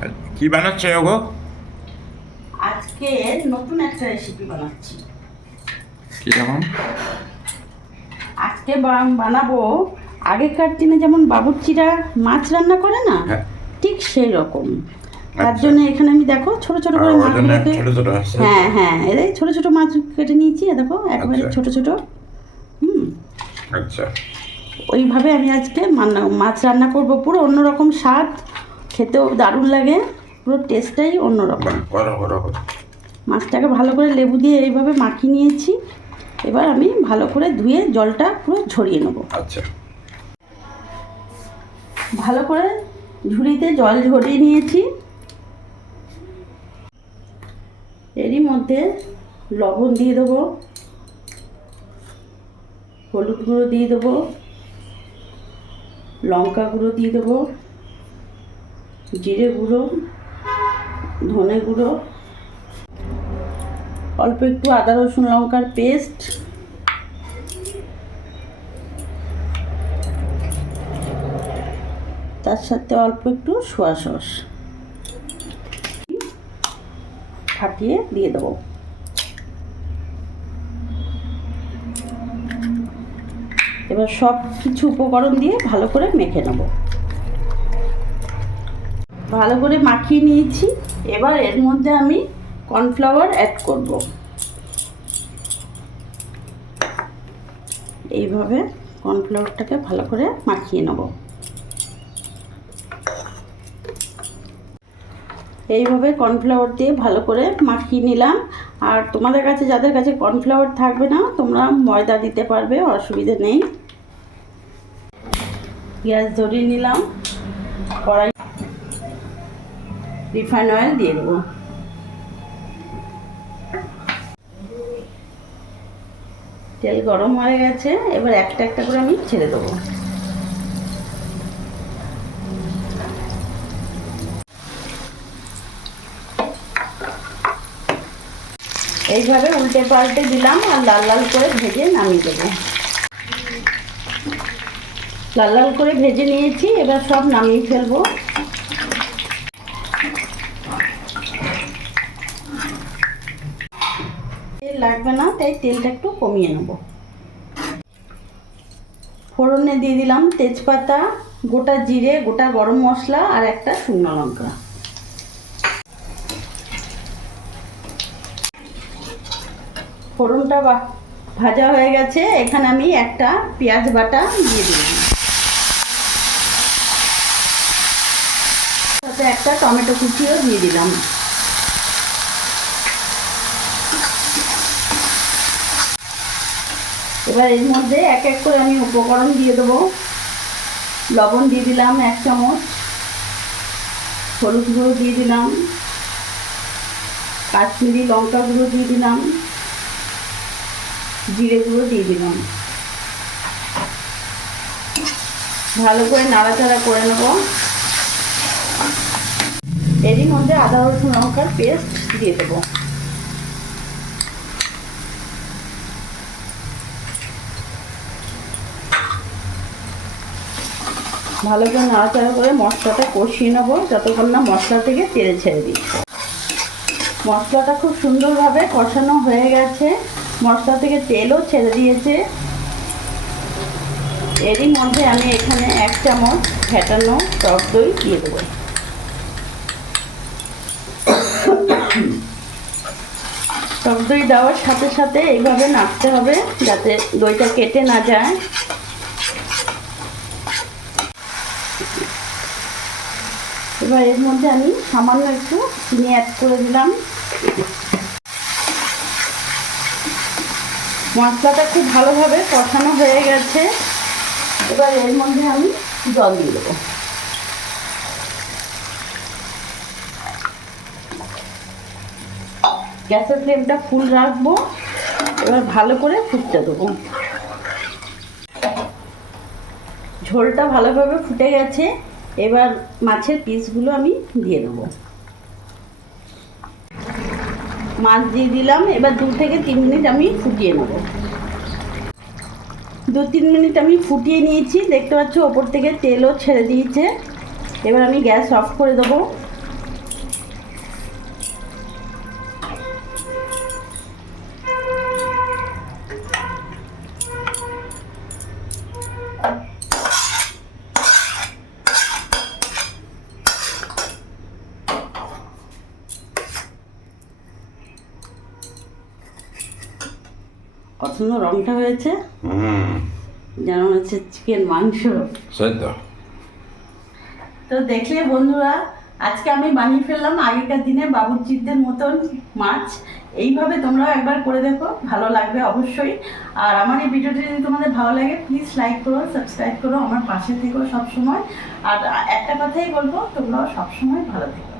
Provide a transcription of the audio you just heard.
আর কি বানাচ্ছে গো? আজকে নতুন একটা রেসিপি বানাচ্ছি। কি যেমন? আজকে বানাবো আগেকার দিনে যেমন বাবুর্চিরা মাছ রান্না করে না, হ্যাঁ। ঠিক সেই রকম। তার আচ্ছা। জন্য এখানে আমি দেখো ছোট ছোট করে ওর জন্য মাছগুলোকে, ছোট ছোট আছে। হ্যাঁ হ্যাঁ, এই ছোট ছোট মাছ কেটে নিয়েছি, দেখো একবারে আচ্ছা। ছোট ছোট। আচ্ছা। ওইভাবে আমি আজকে মাছ রান্না করব। পুরো অন্যরকম স্বাদ, খেতেও দারুণ লাগে, পুরো টেস্টটাই অন্যরকম। বাহ, করো করো করো। মাছটাকে ভালো করে লেবু দিয়ে এইভাবে মাখিয়ে নিয়েছি। এবার আমি ভালো করে ধুয়ে জলটা পুরো ঝরিয়ে নেব। আচ্ছা। ভালো করে ঝুড়িতে জল ঝরিয়ে নিয়েছি। এরই মধ্যে লবণ দিয়ে দেবো, হলুদ গুঁড়ো দিয়ে দেবো, লঙ্কা গুঁড়ো দিয়ে দেবো, জিরে গুঁড়ো, ধনে গুঁড়ো, অল্প একটু আদা রসুন লঙ্কার পেস্ট, তার সাথে অল্প একটু সোয়া সস ফাটিয়ে দিয়ে দেবো। এবার সব কিছু উপকরণ দিয়ে ভালো করে মেখে নেব। ভালো করে মাখিয়ে নিয়েছি। এবার এর মধ্যে আমি কর্নফ্লাওয়ার অ্যাড করব। এইভাবে কর্নফ্লাওয়ারটাকে ভালো করে মাখিয়ে নেব। এইভাবে কর্নফ্লাওয়ার দিয়ে ভালো করে মাখিয়ে নিলাম। আর তোমাদের কাছে, যাদের কাছে কর্নফ্লাওয়ার থাকবে না, তোমরা ময়দা দিতে পারবে, অসুবিধে নেই। গ্যাস ধরিয়ে নিলাম, কড়াই রিফাইন অয়েল দিয়ে দেবো। তেল গরম হয়ে গেছে, এবার একটা একটা করে আমি ছেড়ে দেবো। এইভাবে উল্টে পাল্টে দিলাম আর লাল লাল করে ভেজে নামিয়ে দেবো। লাল লাল করে ভেজে নিয়েছি, এবার সব নামিয়ে ফেলবো। তেল লাগবে না, তাই তেলটা একটু কমিয়ে নেব। ফোড়নে দিয়ে দিলাম তেজপাতা, গোটা জিরে, গোটা গরম মশলা আর একটা শুকনো লঙ্কা। ফোড়নটা ভাজা হয়ে গেছে, এখানে আমি একটা পেঁয়াজ বাটা দিয়ে দিলাম, সাথে একটা টমেটো কুচিও দিয়ে দিলাম। এবার এর মধ্যে এক এক করে আমি উপকরণ দিয়ে দেবো। লবণ দিয়ে দিলাম 1 চামচ, হলুদ গুঁড়ো দিয়ে দিলাম, কাশ্মীরি লঙ্কা গুঁড়ো দিয়ে দিলাম, জিরে গুঁড়ো দিয়ে দিলাম। ভালো করে নাড়াচাড়া করে নেব। এরই মধ্যে আদা রসুন লঙ্কার পেস্ট দিয়ে দেবো। ভালো করে নাড়াচাড়া করে মশলাটা কষিয়ে নেবো, যতক্ষণ না মশলা থেকে তেল ছেড়ে দিচ্ছে। মশলাটা খুব সুন্দরভাবে কষানো হয়ে গেছে, মশলা থেকে তেলও ছেড়ে দিয়েছে। এরই মধ্যে আমি এখানে 1 চামচ ফেটানো টক দই দিয়ে দেবো। টক দই দেওয়ার সাথে সাথে এইভাবে নাড়তে হবে যাতে দইটা কেটে না যায়। এবার এর মধ্যে আমি সামান্য একটু চিনি অ্যাড করে দিলাম। মশলাটা খুব ভালোভাবে কষানো হয়ে গেছে, এবার এর মধ্যে আমি জল দিয়ে দেবো। গ্যাসের ফ্লেমটা ফুল রাখবো। এবার ভালো করে ফুটতে দেবো। ঝোলটা ভালোভাবে ফুটে গেছে, এবার মাছের পিসগুলো আমি দিয়ে দেবো। মাছ দিয়ে দিলাম। এবার 2 থেকে 3 মিনিট আমি ফুটিয়ে নেব। 2-3 মিনিট আমি ফুটিয়ে নিয়েছি, দেখতে পাচ্ছ ওপর থেকে তেলও ছেড়ে দিয়েছে। এবার আমি গ্যাস অফ করে দেবো। সুন্দর রংটা হয়েছে, যেন হচ্ছে চিকেন মাংস। সেই তো। তো দেখলে বন্ধুরা, আজকে আমি বানিয়ে ফেললাম আগেকার দিনে বাবুর্চিদের মতন মাছ। এইভাবে তোমরাও একবার করে দেখো, ভালো লাগবে অবশ্যই। আর আমার এই ভিডিওটি যদি তোমাদের ভালো লাগে, প্লিজ লাইক করো, সাবস্ক্রাইব করো, আমার পাশে থেকো সবসময়। আর একটা কথাই বলবো, তোমরাও সবসময় ভালো থেকো।